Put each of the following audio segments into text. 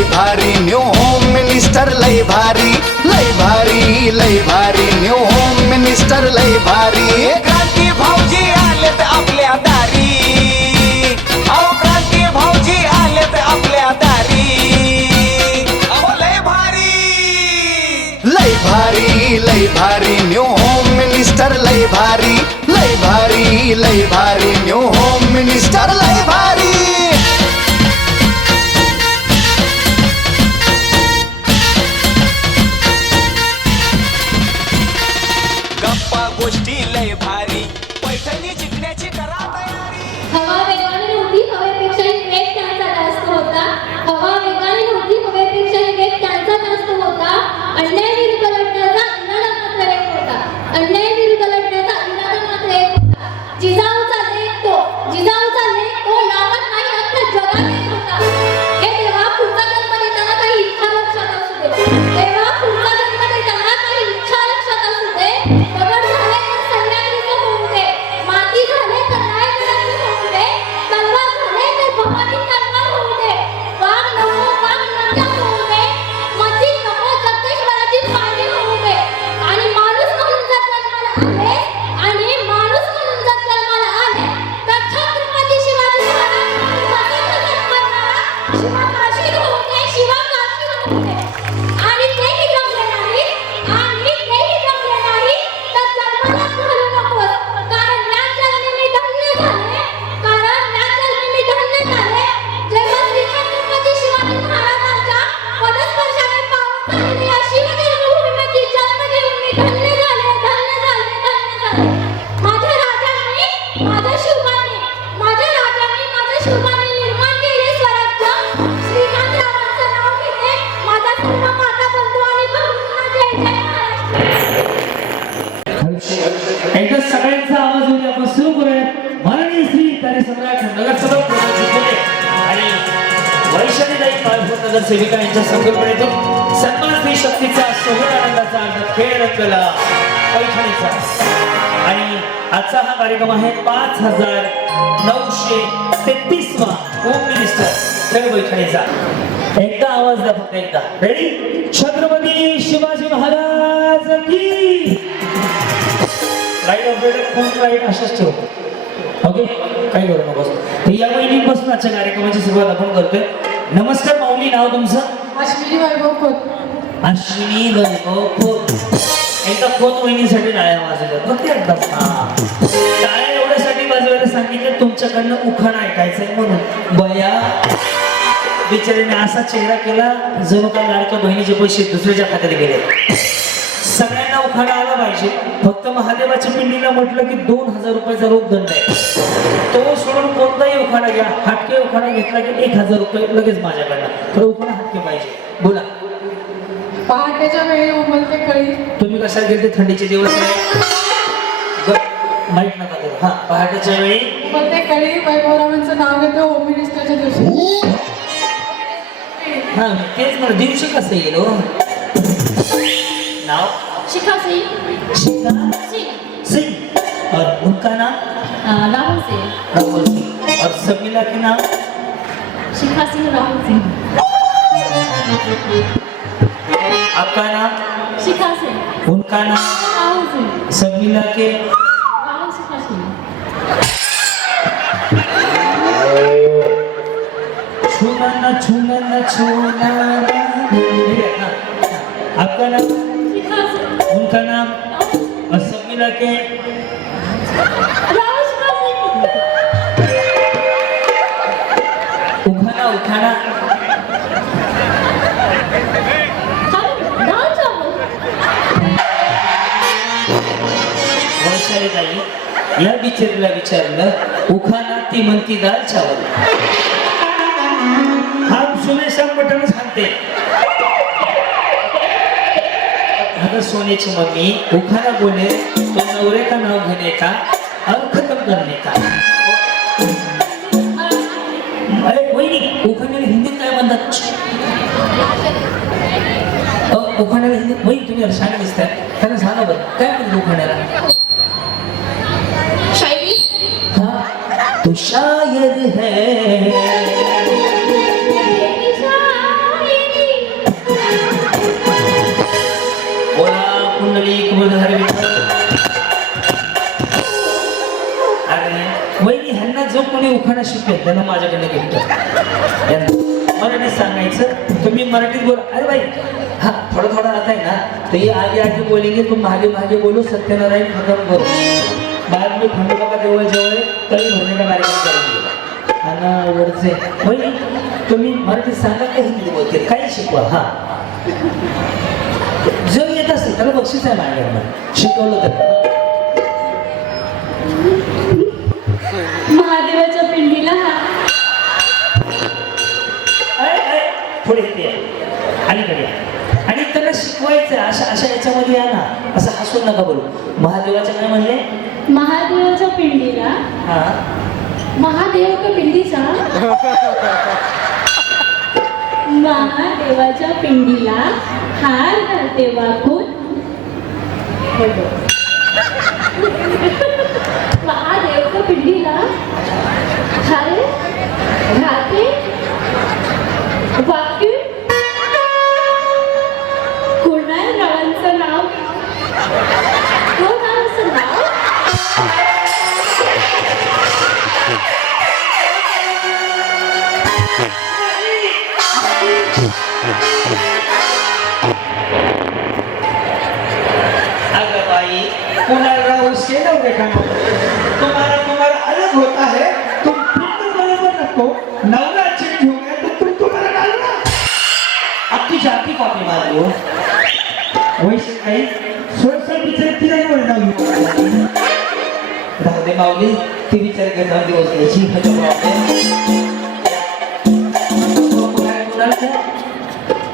लय भारी new home minister लय भारी लय भारी लय भारी न्यू होम मिनिस्टर लय भारी क्रांती भाऊजी आलेत आपल्या दारी अहो क्रांती भाऊजी आलेत आपल्या दारी अहो लय भारी लय भारी न्यू होम मिनिस्टर लय भारी लय भारी लय भारी न्यू होम मिनिस्टर लय भारी गप्पा गोष्टी लय भारी पैठणी जिंकण्याची करा तयारी हवा वेगाने नव्हती, हवेपेक्षाही वेग त्यांचा जास्त होता. हवा वेगाने नव्हती, हवेपेक्षाही वेग त्यांचा जास्त होता. अन्याय विरुद्ध लढण्याचा इरादा मात्र एक होता. अन्याय विरुद्ध लढण्याचा इरादा मात्र एक होता. जिजाऊचा लेख तो लावत नाही अख्ख्या जगात एक होता. हे देवा पुढचा जन्म देताना काही इच्छा लक्षात असू दे. देवा पुढचा जन्म देताना काही इच्छा लक्षात असू दे. दगड झाले तर सह्याद्रीचं होऊ दे. माती झाले तर रायगडाचं होऊ दे. तलवार झाले तर भवानी तलवार होऊ दे. वाघ नको वाघ नंदा होऊ दे. मस्जिद नको जगदीश्वराची पायरी होऊ दे. आणि माणूस म्हणून जर जन्माला आले तर छत्रपती शिवाजी महाराज शिवा काशीद होऊ दे. शिवा काशीद होऊ दे. आणि तेही जमले नाही तर जन्मालाच घालू नकोस. कारण या जन्मी मी धन्य झाले. जेव्हा श्री छत्रपती शिवाजी महाराजांच्या पदस्पर्शाने पावन झालेली या शिवजन्मभूमीमध्ये जन्म घेऊन मी धन्य झाले. माझ्या राजांनी माझ्या शिवबाने निर्माण केले स्वराज्य. श्रीकांतरावांचं नाव घेते. माझा सर्व माता बंधू आणि भाऊंना जय जय महाराष्ट्र. एकदा सगळ्यांचा आवाज होईल. आपण सुरू करूयात. माननीय श्री कार्य सम्राट नगरसेवक प्रधान जिल्हे आणि वैशालीताई पालघर नगरसेविका यांच्या संकल्पनेतून सन्मान स्त्री शक्तीचा सोहळा आनंदाचा अर्थ खेळ रंगला पैठणीचा. आणि आजचा हा कार्यक्रम आहे 5933वा होम मिनिस्टर खेळ पैठणीचा. एकदा आवाज द्या फक्त एकदा. रेडी? छत्रपती शिवाजी महाराज की राईट ऑपरेटर फुल राईट अशाच ठेव. ओके काय करू नकोस. तर या महिन्यापासून आजच्या कार्यक्रमाची सुरुवात आपण करतोय. नमस्कार माऊली, नाव तुमचं? अश्विनी वैभव खोत. अश्विनी वैभव खोत. एकदा खोत वहिनीसाठी टाळ्या वाजवल्या फक्त एकदा. टाळ्या एवढ्यासाठी वाजवायला सांगितलं तुमच्याकडनं उखाणा ऐकायचंय म्हणून. बया बिचारीने असा चेहरा केला जणू काय लाडक्या बहिणीचे पैसे दुसऱ्याच्या खात्यात गेले. सगळ्यांना उखाणा आला पाहिजे. फक्त महादेवाच्या पिंडीला म्हटलं की 2000 रुपयाचा रोख दंड आहे. तो सोडून कोणताही उखाणा घ्या. हटके उखाणा घेतला की 1000 रुपये लगेच माझ्याकडनं. तर उखाणा हटके पाहिजे. बोला. पहाटेच्या वेळी उमलते कळी. तुम्ही कशाला गेले? थंडीचे दिवस आहे. माहित नका देऊ. हा पहाटेच्या वेळी उमलते कळी. वैभवरावांचं नाव घेतो होम मिनिस्टरच्या दिवशी. हा तेच मला दिवशी कसं येईल हो? नाव? शिखा शिखा सिंह. और उनका नाम? राहुल सिंह. राहुल सिंह. और समीला के नाम? शिखा सिंह राहुल सिंह. आपका नाम? शिखा सिंह. उनका नाम? राहुल सिंह. समीला के? राहुल शिखा सिंह. छूना छूना. आपका नाम? शिखा सिंह. उनका नाम? और समीला के? राहुल शिखा सिंह. उखाणा. दाल चावल. वैशालीताई या बिचारीला विचारलं उखाणा, ती म्हणती दाल चावल. हा सुनेशा मटण सांगते. अगर सोने की मम्मी उखाना बोले तो नवरे का नाव घेने का और खत्म करने का. अरे वही नहीं उखाण्याला हिंदीत काय म्हणतात? उखाण्याला हिंदीत वही तुम्ही शाळेत दिसताय त्यांना सांगा बरं काय म्हणतात उखाण्याला? शायरी. तो शायर है. शायरी. कोणी उखाणा शिकवेल त्यांना माझ्याकडे घेतलं मराठीत सांगायचं तुम्ही मराठीत बोल अरे भाई हाँ थोड़ा थोड़ा आता है ना तो ये आगे आगे बोलेंगे तुम आगे आगे बोलो सत्यनारायण खत्म करो बाद में खंडोबा का देवळ जवळ आहे, तरी भरणे का कार्यक्रम करेंगे आणि वरचे होय तुम्ही मराठीत सांगा का हिंदी बोलते काही शिकवा हा जो येत असेल त्याला बक्षीस आहे माझ्याकडनं शिकवलं तर महादेवाच्या पिंडीला हा पुढे येते अलीकडे आणि त्यांना शिकवायचं अशा अशा याच्यामध्ये या ना असं हसून नका बोलू महादेवाचं काय म्हणले महादेवाच्या पिंडीला हा महादेव का पिंडीचा महादेवाच्या पिंडीला हार घालते वाकून महादेव का पिंडीला हार घालते वाकून कुणालरावांचं नाव कोणाचं नाव अगर भाई कुणालराव से नवरे का तुम्हारा अलग होता है तुम फिर बराबर रखो नवरा चेंज हो गया तो तुम तुम्हारा डालना अब तुझी आपकी कॉपी मार लो वैसे काही सोडसर बिचार तिला निवड नाव राहू दे माऊली ती विचार करता दिवस घ्यायची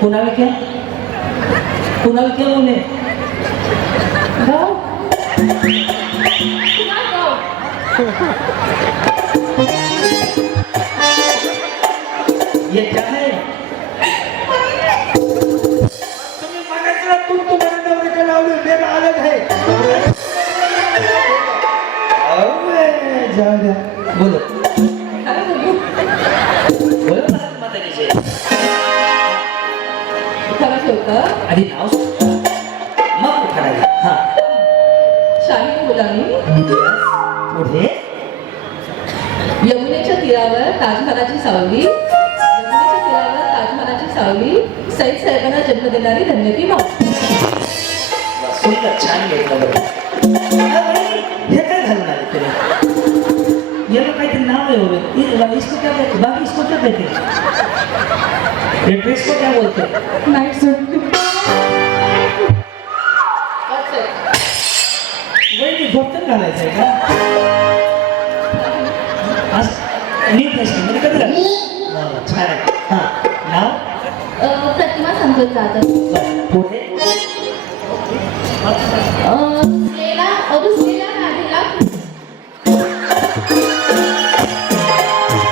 कुणाल क्या कुणाल क्या बोले गाव ये क्या है तुम्ही म्हणायचं तुम्हाला नवरे का लावले मेरा अलग है जाऊ द्या बोलो बोलो माता की खरंच होतं आधी नाव सांगा. मग करायला हा शाही मुलांनी पुढे यमुनेच्या तीरावर ताजमहालाची सावली यमुनेच्या तीरावर ताजमहालाची सावली सईद साहेबांना जन्म देणारी धन्य ती मावशी सुंदर छान घेतलं बरं हे काय घालून आले तुम्ही याला काहीतरी नाव आहे हो इसको क्या कहते बाकी इसको क्या कहते ये ड्रेस को क्या बोलते नाईट सूट वही झोपतच घालायचं आहे का आज न्यू फॅशन म्हणजे कधी घाल छान आहे हां नाव प्रतिमा संतोष जाधव बरं पुढे रुसलेला रुसलेल्या गाडीला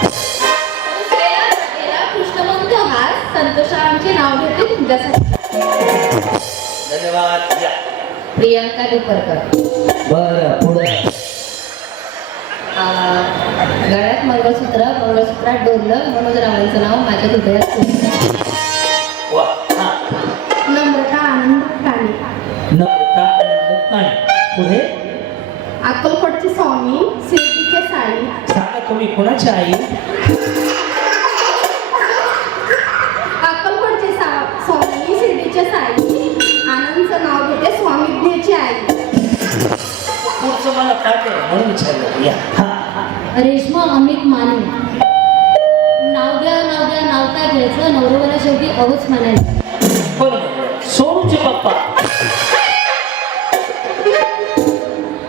रुसलेल्या गाडीला कृष्णवंत हार संतोषांचे नाव घेते तुमच्यासाठी धन्यवाद या प्रियंका दुपरकर बरं पुढे गळ्यात मंगळसूत्रात डोरलं मनोज रावांचं नाव माझ्या हृदयात कोरलं. वा हां नम्रता आनंद काणे नम्रता आनंद काणे पुढे अक्कलकोटचे स्वामी शिर्डीचे साई सांगा तुम्ही कोणाची आई अक्कलकोटचे स्वामी शिर्डीचे साई आनंदचं नाव घेते स्वामीज्ञाची आई पुढचं मला पाठ आहे म्हणून विचारलं या हां रेश्मा अमित माने नाव द्या नाव काय घ्यायचं नवरोबाला शेवटी अवच म्हणायचं बरोबर सोनूचे पप्पा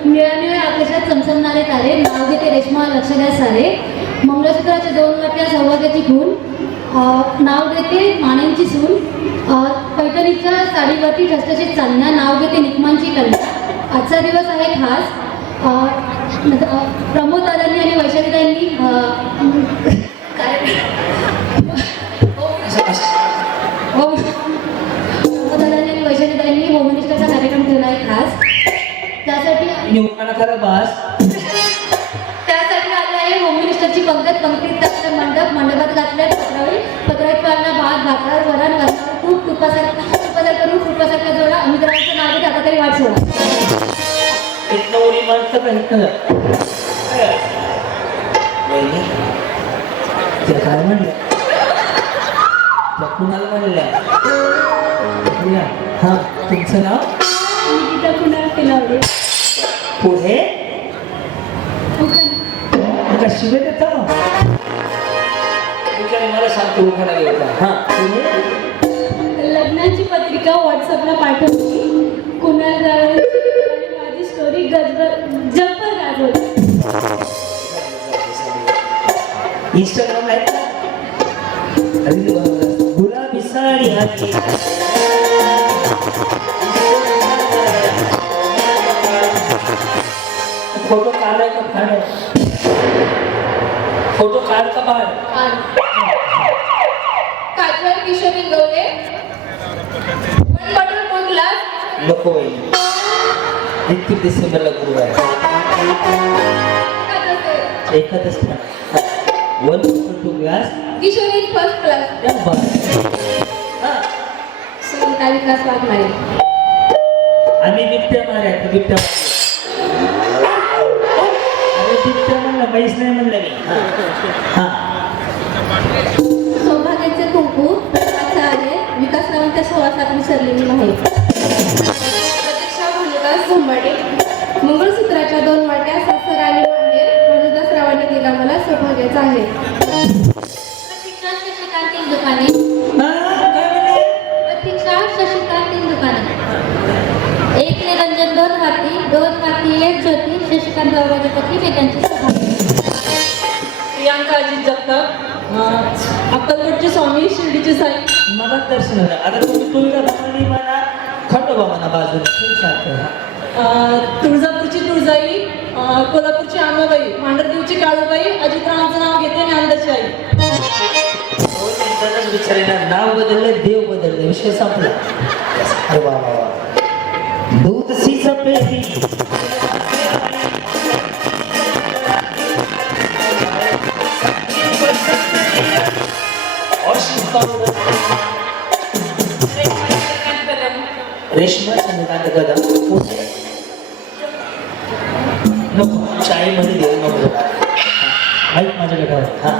निळ्या आकाशात चमचमणारे तारे नाव घेते रेश्मा लक्ष द्या सारे मंगळसूत्राच्या 2 वाट्या सौभाग्याची खून नाव घेते मानेंची सून पैठणीच्या साडीवरती ठसठशीत चालण्या नाव घेते निकमांची कन्या आजचा दिवस आहे खास प्रमोद दादांनी आणि वैशालीदांनी प्रमोद दादांनी आणि वैशालीदांनी होमनिष्ठाचा कार्यक्रम ठेवला आहे खास त्यासाठी निवडणा करा बस त्यासाठी आले आहे होममिनिस्टरची पंक्तीत त्याचं मंडपात घातल्या पत्रावळी पाळणा भात भाकरावर वरण वरणावर खूप तुपासारखा जोडा अमित्रांचं नाव घेत आता तरी वाट सोडा इथनं उडी मारतं का इथनं वहिनी त्या काय म्हणल्या त्या कुणाला म्हणल्या बोला. हा तुमचं नाव निकिता कुणाल केलावडे. पुढे कशी वेळ देता मला सांगतो उखाणा घेता. हा पुढे लग्नाची पत्रिका व्हॉट्सअपला पाठवली. कुणाल गावाची आणि माझी स्टोरी जब्बर गाजवली. इंस्टाग्राम आहे का? गुलाबी साडी हाती फोटो काढाय का काढाय फोटो काढ का बाहेर काजल किशोरी गवले बटर मोगला नको वहिनी 21 डिसेंबरला गुरु आहे एखादच 1.2 glass Kishori first class Sunita Vikas Waghmare. आम्ही बिबट्या माऱ्या बिबट्या अरे बिबट्या म्हणलं काहीच नाही म्हणलं मी. हा सौभाग्याचे कुंकू आहे. विकासरावांच्या सहवासात विसरलेली माहीत. प्रतीक्षा भानुदास झोंबाडे. मंगळसूत्राच्या 2 वाट्या सासर आणि माहेर भानुदास रावांनी दिला मला सौभाग्याचा आहे. प्रतीक्षा शशिकांत दुकाने. प्रतीक्षा शशिकांत दुकाने. 1 निरंजन 2 हाती 2 हाती 1 ज्योती शशिकांत बाबाच्या पती वेदांची सभा. प्रियांका अजित जगताप. अक्कलकोटचे स्वामी शिर्डीचे साई. मला दर्शन झालं. आता तुम्ही तुळजाभवानी म्हणा खंडोबा म्हणा बाजूला तुळजापूरची तुळजाई. कोल्हापूरची आंबाबाई. मांढरदेवची काळूबाई. अजितरावांचं नाव घेते आणि अंदाची आई. विचारेना नाव बदललं देव बदललं विषय संपला. अरे वा वा वा. दूध सीच पेटी रेशमा चंद्रकांत कदम. नको चाळीमध्ये देऊ नको ऐक माझ्या गटावर. हा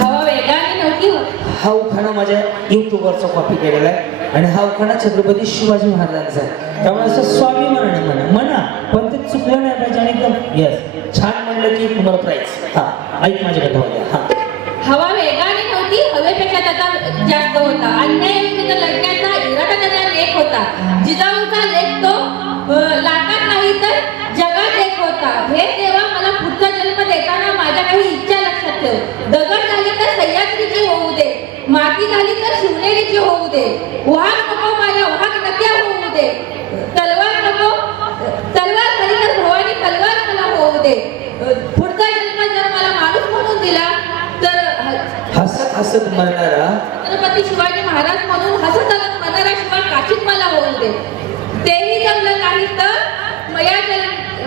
हवा वेगाने नव्हती होत. हा उखाणा माझ्या युट्यूबवरचा कॉपी केलेला आहे आणि हा उखाणा छत्रपती शिवाजी महाराजांचा आहे. त्यामुळे असं स्वाभिमानाने म्हणा पण ते चुकलं नाही पाहिजे आणि एकदम यस छान म्हणलं की तुम्हाला प्राईज. हा ऐक माझ्या गटावर. हा हवा वेगाने नव्हती हवेपेक्षा त्याचा जास्त होता. अन्यायविरुद्ध लढण्याचा इरादा त्याचा लेख होता. जिजाऊचा लेख तो लाटात नाही तर जगात एक होता. हे देवा मला पुढचा जन्म देताना माझ्या काही इच्छा लक्षात ठेव. दगड झाली तर सह्याद्रीची होऊ दे. माती झाली तर शिवनेरीची होऊ दे. वाघ नको माझ्या वाघ नक्या होऊ दे. तलवार नको तलवार झाली तर भवानी तलवार मला होऊ दे. पुढचा जन्म जर मला माणूस म्हणून दिला तर हसत हसत म्हणणारा छत्रपती शिवाजी महाराज म्हणून हसत हसत म्हणणारा शिवाय काशीत मला होऊ दे. तेही जमलं नाही तर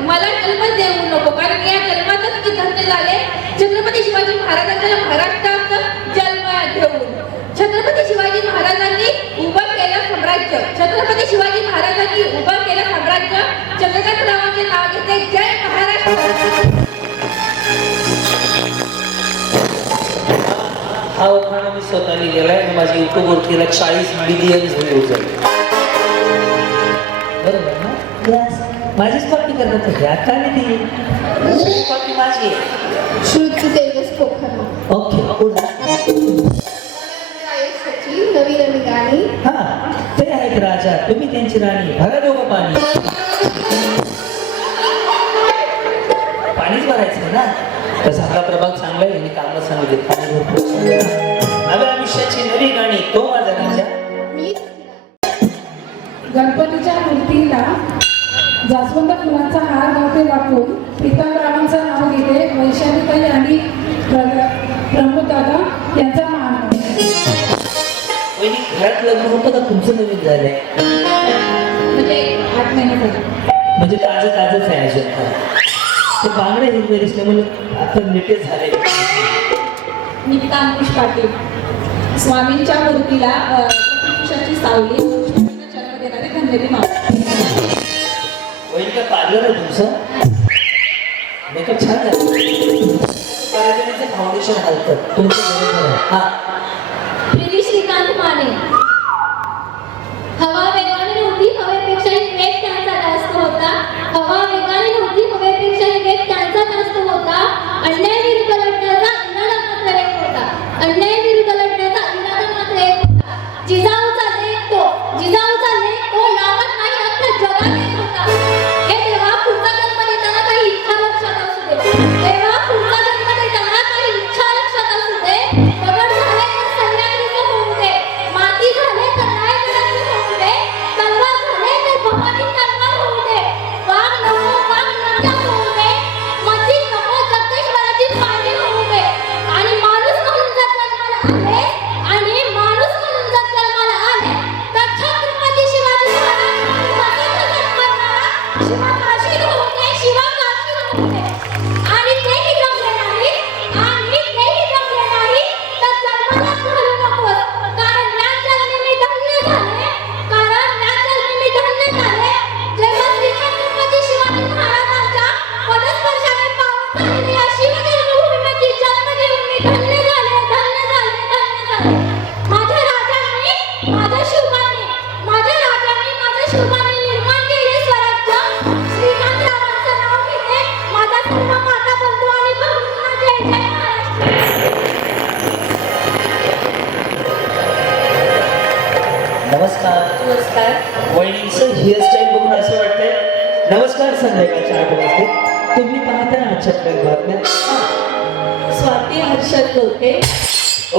मला जन्मच देऊ नको. कारण या जन्मातच मी धन्य झाले छत्रपती शिवाजी महाराजांच्या महाराष्ट्रात जन्म घेऊन. छत्रपती शिवाजी महाराजांनी उभं केलं साम्राज्य. छत्रपती शिवाजी महाराजांनी उभं केलं साम्राज्य. चंद्रकांतरावांचे नाव घेते. जय महाराष्ट्र. हा उखाणा मी स्वतः लिहिलेला आहे आणि माझ्या युट्यूबवरतीला 40 मिलियन व्ह्यूज आहेत. बरोबर ना? Yes. माझीच कॉपी करतात ह्या का नाही ती कॉपी माझी आहे. श्रुती तेजस पोखरा. ओके नवी नवी गाणी. हा ते आहेत राजा तुम्ही त्यांची राणी. भरा दोघं पाणी पाणीच भरायचं ना. तसा आपला प्रभाग चांगला आहे आणि कामं सांगितले पाणी भरपूर. नव्या आयुष्याची नवी गाणी तो माझा राजा. गणपतीच्या मूर्तीला जास्वंद फुलांचा हार घालते वाटून प्रीतमरावांचं नाव घेते. वैशालीताई आणि प्रमोददादा यांचा मान. घरात लग्न होतं का तुमचं नवीन झालंय? म्हणजे 8 महिने झाले. म्हणजे ताजंच आहे अजून. ते बांगडे हिरवे दिसले म्हणजे आता लेटेस्ट झाले. निकिता अंकुश पाटील. स्वामींच्या मूर्तीला पुरुषाची सावली. जन्म देणारी धन्यती मावली. होईल का पार्लर आहे तुमचं? मेकअप छान झालं. फाउंडेशन हलतं तुमचं बरोबर आहे. हा प्रिय श्रीकांत माने. हवा वेगाने नव्हती, हवेपेक्षाही वेग त्यांचा जास्त होता. हवा वेगाने नव्हती, हवेपेक्षाही वेग त्यांचा जास्त होता. अन्याय विरुद्ध लढण्याचा इरादा मात्र एक होता. अन्याय विरुद्ध लढण्याचा इरादा मात्र एक होता. जिजाऊचा लेख तो नावात नाही अख्ख्या जगात एक होता. हे देवा पुढचा जन्म देताना काही इच्छा लक्षात असू दे. देवा पुढचा जन्म देताना काही इच्छा लक्षात असू दे. दगड झाले तर सह्याद्रीचं होऊ दे. माती झाले तर रायगडाचं होऊ दे. तलवार झाले तर भवानी तलवार होऊ दे. वाघ नको वाघ नंतर होऊ दे. मच्छी नको जगदीश्वराची पाणी होऊ दे. आणि माणूस म्हणून जर जन्माला आले तर छत्रपती शिवाजी महाराज शिवा काशीद होऊ दे. शिवा काशीद होऊ दे. आणि तेही जमले नाही तर जन्मालाच घालू नकोस. कारण या जन्मी मी धन्य झाले. जेव्हा श्री छत्रपती शिवाजी महाराजांच्या पदस्पर्शाने पावन झालेली या शिवजन्मभूमीमध्ये जन्म घेऊन मी धन्य झाले. माझ्या राजांनी माझ्या शिवबाने निर्माण केले स्वराज्य. श्रीकांतरावांचं नाव घेते. माझा सर्व माता बंधू आणि भाऊंना जय जय महाराष्ट्र. नमस्कार वहिनीचं हेअरस्टाईल बघून असं वाटतंय. नमस्कार संध्याकाळच्या 8 वाजते तुम्ही पाहता ना आजच्या ठळक बातम्या. स्वाती हर्षद लोके.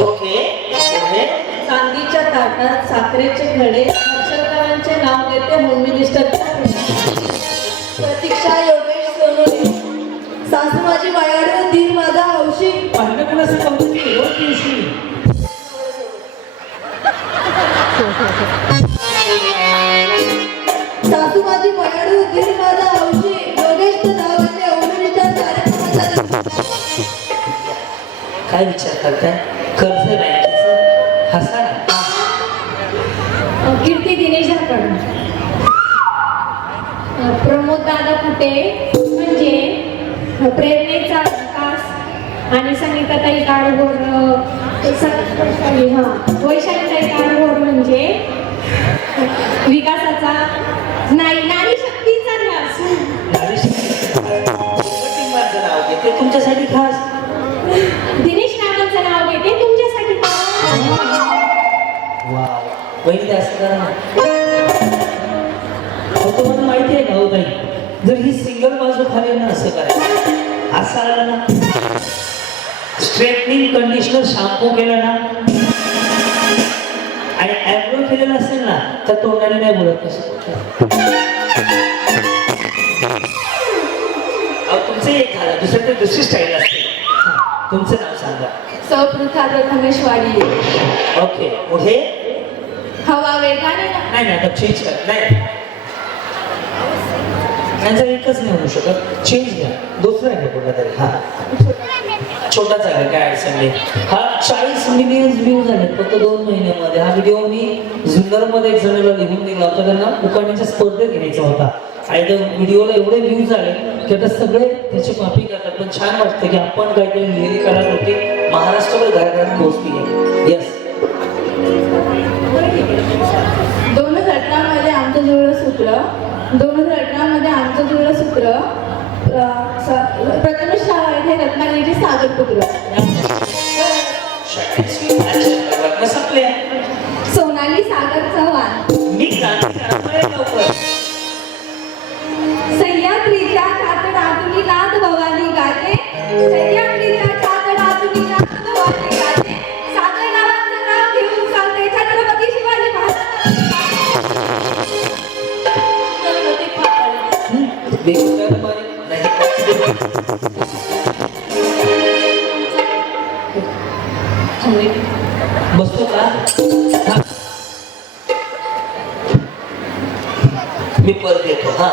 ओके पुढे चांदीच्या ताटात साखरेचे खडे. हर्षदरावांचे नाव घेते होम मिनिस्टर. प्रतीक्षा योगेश सोनवणे. सासू माझी मायाळू, दीर माझा हौशी. पाहिलं कोण असं कौतुक सासू माझी मायाळू, दीर माझा हौशी. योगेश नाव घेते होम मिनिस्टर कार्यक्रमाचा. काय विचार करताय? कर्ज बँकेचं हसा ना. कीर्ती दिनेश धाकड. प्रमोद दादा कुटे म्हणजे प्रेरणेचा विकास आणि संगीताताई काळभोर. वैशालीताई काळभोर म्हणजे विकासाचा नाही नारी शक्तीचा ध्यास. नाव घेते तुमच्यासाठी खास. दिनेश रावांचं नाव घेते तुमच्यासाठी. वा वहिनी असं करा ना. तुम्हाला माहिती आहे का हो ताई, जर ही सिंगल बाजू खाली ना असं करायचं. असं आलं ना स्ट्रेटनिंग कंडिशनर शॅम्पू केलं ना आणि ॲब्रो केलेलं असेल ना तर तोंडाने नाही बोलत कसं. तुमचं एक झालं दुसरं तर दुसरी स्टाईल असते. तुमचं नाव सांगा. सौपृथा प्रथमेशवाडी. ओके पुढे हवा वेगाने नाही आता चेंज कर. नाही त्यांचा एकच नाही होऊ शकत. चेंज घ्या दुसरा घ्या कुठला तरी. हा छोटाच आहे काय अडचण नाही. हा 40 मिलियन व्ह्यू झाले फक्त 2 महिन्यामध्ये. हा व्हिडिओ मी जुन्नरमध्ये एक जणाला लिहून दिला होता. त्यांना उखाण्याच्या स्पर्धेत घ्यायचा होता आणि त्या व्हिडिओला एवढे व्ह्यूज झाले की आता सगळे त्याची कॉपी करतात. पण छान वाटतं की आपण काहीतरी लिहिली करत होती महाराष्ट्रावर घराघरात पोहोचली आहे. येस 2018 मध्ये आमचं जुळलं सूत्र प्रथमेश राव हे रत्नागिरीचे सागर पुत्र. संपले. सोनाली सागर चव्हाण. मी लवकर सह्याद्रीच्या कातडातुनी नाद भवानी गाते. सह्याद्रीच्या कातडातुनी नाद भवानी गाते. सागर नावाचं नाव घेऊन चालते छत्रपती शिवाजी महाराज. बसतो का? मी परत येतो. हा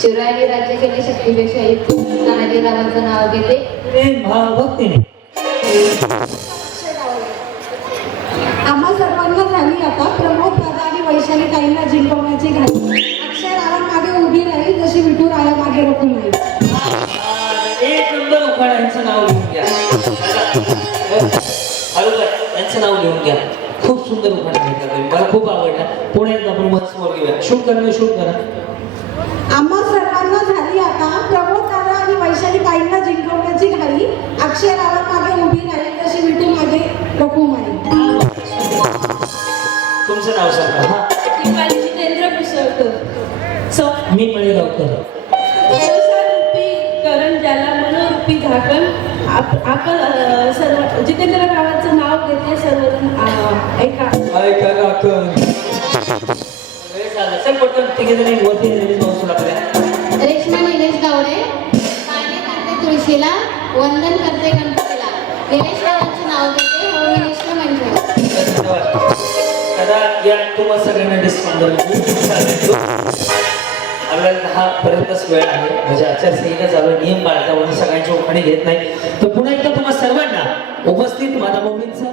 शिवरायांनी राज्य केले शक्तीपेक्षा एक. तानाजीरावांचं नाव घेते. भक्तीने आम्हा सर्वांना झाली आता प्रमोद दादा आणि वैशाली ताईंना जिंकवण्याची घाई. अक्षय रावण मागे उभी राहील जशी विठू राया मागे रोखून राहील. एक नंबर उखाणा यांचं नाव लिहून घ्या. हळूकर यांचं नाव लिहून घ्या. खूप सुंदर उखाणा घेतला तुम्ही, मला खूप आवडला. पुढे एकदा आपण मन समोर घेऊया. शूट करा. आम्हा सर्वांना झाली आता प्रमोद दादा आणि वैशाली ताईंना जिंकवण्याची घाई. अक्षराला मागे उभी राहील तशी विठू मागे रघुमाई. तुमचं नाव सांगा. हा, दीपाली जितेंद्र कुसळकर. मी मळेगावकर. रूपी करण ज्याला मनोरूपी झाकण. आपण सर्व जितेंद्र गावाचं नाव घेते सर्वजण ऐका. चल पटकन तिघे जणी वरती रिलीज पाहू सुरू आपल्या. रेश्मा निलेश गावडे पाणी करते तुळशीला वंदन करते गणपतीला. निलेश गावांचं नाव घेते होम मिनिस्टर म्हणजे दादा या तुम्हाला सगळ्यांना डिस्काउंट आपल्याला 10 पर्यंतच वेळ आहे. म्हणजे आचारसंहिता चालू आहे, नियम पाळता म्हणून सगळ्यांची उखाणे घेत नाही. तर पुन्हा एकदा तुम्हाला सर्वांना उपस्थित माझ्या मम्मीचा